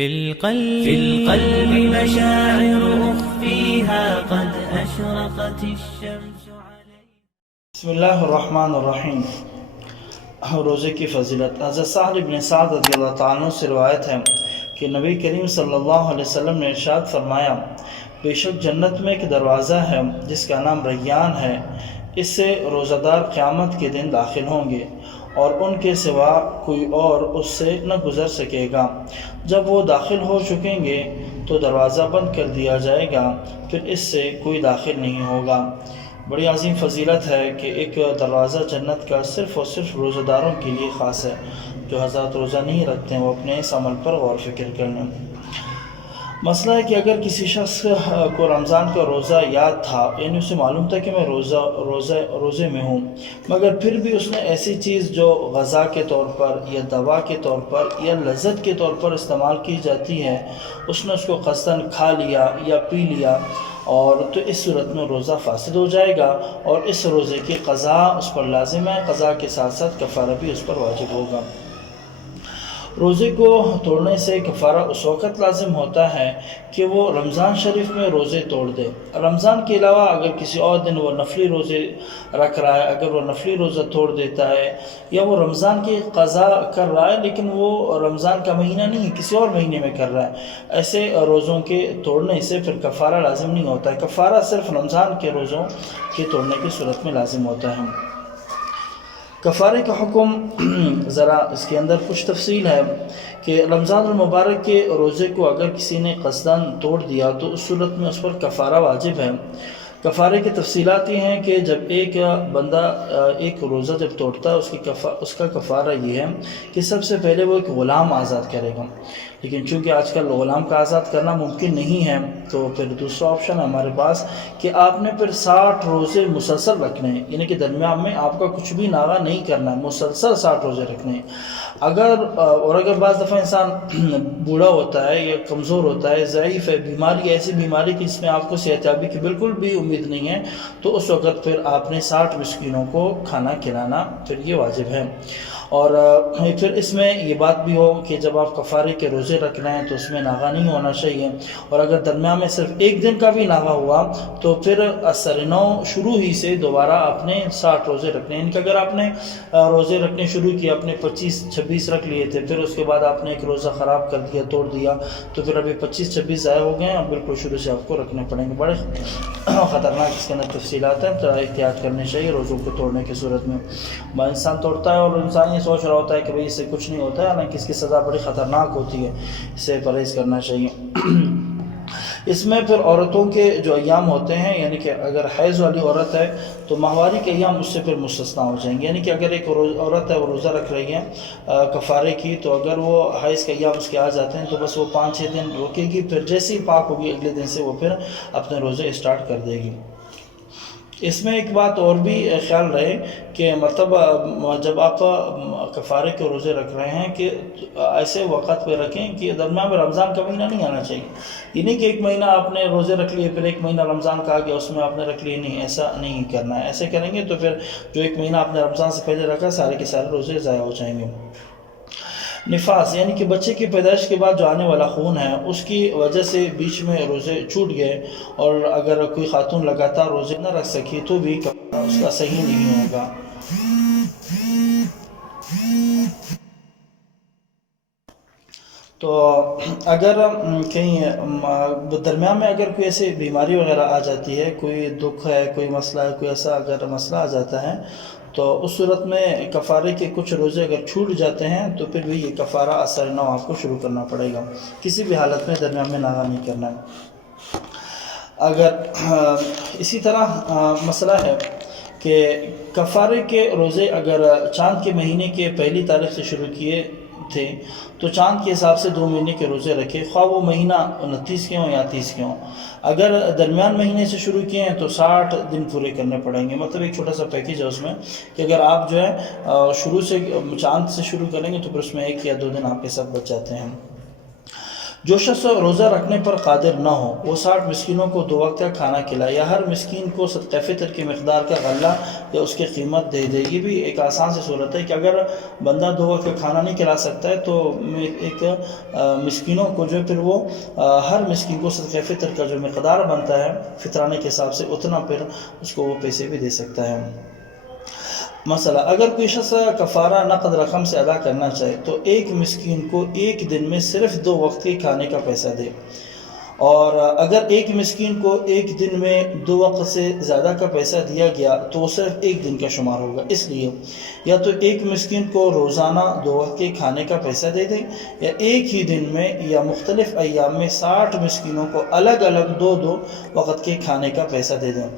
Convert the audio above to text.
في القلب مشاعر أخفيها قد أشرقت الشمس عليها. بسم اللہ الرحمن الرحیم. روزے کی فضیلت. حضرت سہل بن سعد رضی اللہ تعالیٰ عنہ سے روایت ہے کہ نبی کریم صلی اللہ علیہ وسلم نے ارشاد فرمایا، بے شک جنت میں ایک دروازہ ہے جس کا نام ریان ہے، اس سے روزہ دار قیامت کے دن داخل ہوں گے اور ان کے سوا کوئی اور اس سے نہ گزر سکے گا. جب وہ داخل ہو چکیں گے تو دروازہ بند کر دیا جائے گا، پھر اس سے کوئی داخل نہیں ہوگا. بڑی عظیم فضیلت ہے کہ ایک دروازہ جنت کا صرف اور صرف روزہ داروں کے لیے خاص ہے. جو حضرات روزہ نہیں رکھتے ہیں وہ اپنے اس عمل پر غور فکر کر لیں. مسئلہ ہے کہ اگر کسی شخص کو رمضان کا روزہ یاد تھا، یعنی اسے معلوم تھا کہ میں روزے میں ہوں، مگر پھر بھی اس نے ایسی چیز جو غذا کے طور پر یا دوا کے طور پر یا لذت کے طور پر استعمال کی جاتی ہے، اس نے اس کو قصداً کھا لیا یا پی لیا، اور تو اس صورت میں روزہ فاسد ہو جائے گا اور اس روزے کی قضا اس پر لازم ہے. قضا کے ساتھ ساتھ کفارہ بھی اس پر واجب ہوگا. روزے کو توڑنے سے کفارہ اس وقت لازم ہوتا ہے کہ وہ رمضان شریف میں روزے توڑ دے. رمضان کے علاوہ اگر کسی اور دن وہ نفلی روزے رکھ رہا ہے، اگر وہ نفلی روزہ توڑ دیتا ہے یا وہ رمضان کی قضا کر رہا ہے لیکن وہ رمضان کا مہینہ نہیں کسی اور مہینے میں کر رہا ہے، ایسے روزوں کے توڑنے سے پھر کفارہ لازم نہیں ہوتا ہے. کفارہ صرف رمضان کے روزوں کے توڑنے کی صورت میں لازم ہوتا ہے. کفارے کا حکم ذرا اس کے اندر کچھ تفصیل ہے کہ رمضان المبارک کے روزے کو اگر کسی نے قصداً توڑ دیا تو اس صورت میں اس پر کفارہ واجب ہے. کفارے کی تفصیلات یہ ہیں کہ جب ایک بندہ ایک روزہ جب توڑتا ہے اس کا کفارہ یہ ہے کہ سب سے پہلے وہ ایک غلام آزاد کرے گا. لیکن چونکہ آج کل غلام کا آزاد کرنا ممکن نہیں ہے تو پھر دوسرا آپشن ہے ہمارے پاس کہ آپ نے پھر 60 روزے مسلسل رکھنے ہیں، یعنی کہ درمیان میں آپ کا کچھ بھی ناغہ نہیں کرنا ہے، مسلسل 60 روزے رکھنے ہیں. اگر بعض دفعہ انسان بوڑھا ہوتا ہے یا کمزور ہوتا ہے، ضعیف ہے، بیماری ایسی بیماری کہ جس میں آپ کو صحت یابی کی بالکل بھی امید نہیں ہے، تو اس وقت پھر آپ نے 60 مسکینوں کو کھانا کھلانا پھر یہ واجب ہے. اور پھر اس میں یہ بات بھی ہو کہ جب آپ کفارے کے روزے رکھ رہے ہیں تو اس میں ناغہ نہیں ہونا چاہیے، اور اگر درمیان میں صرف ایک دن کا بھی ناغہ ہوا تو پھر سر-9 شروع ہی سے دوبارہ آپ نے 60 روزے رکھنے ہیں. ان کے اگر آپ نے روزے رکھنے شروع کیے، اپنے 25-26 رکھ لیے تھے، پھر اس کے بعد آپ نے ایک روزہ خراب کر دیا، توڑ دیا، تو پھر ابھی 25-26 ضائع ہو گئے ہیں، بالکل شروع سے آپ کو رکھنے پڑیں گے. بڑے خطرناک اس کے اندر تفصیلات ہیں، تو احتیاط کرنی چاہیے روزوں کو توڑنے کی صورت میں. انسان توڑتا ہے اور انسان یہ سوچ رہا ہوتا ہے کہ بھئی اس سے کچھ نہیں ہوتا ہے، حالانکہ اس کی سزا بڑی خطرناک ہوتی ہے، اس سے پرہیز کرنا چاہیے. اس میں پھر عورتوں کے جو ایام ہوتے ہیں، یعنی کہ اگر حیض والی عورت ہے تو ماہواری کے ایام اس سے پھر مستثنا ہو جائیں گے. یعنی کہ اگر ایک عورت ہے وہ روزہ رکھ رہی ہے کفارے کی، تو اگر وہ حیض کے ایام اس کے آ جاتے ہیں تو بس وہ 5-6 دن روکے گی، پھر جیسے ہی پاک ہوگی اگلے دن سے وہ پھر اپنے روزے اسٹارٹ کر دے گی. اس میں ایک بات اور بھی خیال رہے کہ مطلب جب آپ کفارے کے روزے رکھ رہے ہیں کہ ایسے وقت پہ رکھیں کہ درمیان میں رمضان کا مہینہ نہیں آنا چاہیے. یہ نہیں کہ ایک مہینہ آپ نے روزے رکھ لیے پھر ایک مہینہ رمضان کا آ گیا اس میں آپ نے رکھ لیے، نہیں، ایسا نہیں کرنا ہے. ایسے کریں گے تو پھر جو ایک مہینہ آپ نے رمضان سے پہلے رکھا سارے کے سارے روزے ضائع ہو جائیں گے. نفاس یعنی کہ بچے کی پیدائش کے بعد جو آنے والا خون ہے اس کی وجہ سے بیچ میں روزے چھوٹ گئے اور اگر کوئی خاتون لگاتار روزے نہ رکھ سکی تو بھی اس کا صحیح نہیں ہوگا. تو اگر کہیں درمیان میں اگر کوئی ایسی بیماری وغیرہ آ جاتی ہے، کوئی دکھ ہے، کوئی مسئلہ ہے، کوئی ایسا اگر مسئلہ آ جاتا ہے تو اس صورت میں کفارے کے کچھ روزے اگر چھوٹ جاتے ہیں تو پھر بھی یہ کفارہ سر-9 آپ کو شروع کرنا پڑے گا. کسی بھی حالت میں درمیان میں ناغہ نہیں کرنا ہے. اگر اسی طرح مسئلہ ہے کہ کفارے کے روزے اگر چاند کے مہینے کے پہلی تاریخ سے شروع کیے تھے تو چاند کے حساب سے 2 مہینے کے روزے رکھے، خواہ وہ مہینہ 29 کے ہوں یا 30 کے ہوں. اگر درمیان مہینے سے شروع کیے ہیں تو 60 دن پورے کرنے پڑیں گے. مطلب ایک چھوٹا سا پیکیج ہے اس میں کہ اگر آپ جو ہے شروع سے چاند سے شروع کریں گے تو پھر اس میں 1 یا 2 دن آپ کے ساتھ بچ جاتے ہیں. جو شخص روزہ رکھنے پر قادر نہ ہو وہ 60 مسکینوں کو 2 وقت کا کھانا کھلائے یا ہر مسکین کو صدقہ فطر کی مقدار کا غلہ یا اس کی قیمت دے دے۔ یہ بھی ایک آسان سی صورت ہے کہ اگر بندہ 2 وقت کا کھانا نہیں کھلا سکتا ہے تو ایک مسکینوں کو جو پھر وہ ہر مسکین کو صدقہ فطر کا جو مقدار بنتا ہے فطرانے کے حساب سے اتنا پھر اس کو وہ پیسے بھی دے سکتا ہے۔ مسئلہ اگر کوئی شخص کفارہ نقد رقم سے ادا کرنا چاہے تو ایک مسکین کو ایک دن میں صرف 2 وقت کے کھانے کا پیسہ دے، اور اگر ایک مسکین کو ایک دن میں 2 وقت سے زیادہ کا پیسہ دیا گیا تو وہ صرف ایک دن کا شمار ہوگا۔ اس لیے یا تو ایک مسکین کو روزانہ 2 وقت کے کھانے کا پیسہ دے دیں یا ایک ہی دن میں یا مختلف ایام میں 60 مسکینوں کو الگ الگ 2 وقت کے کھانے کا پیسہ دے دیں۔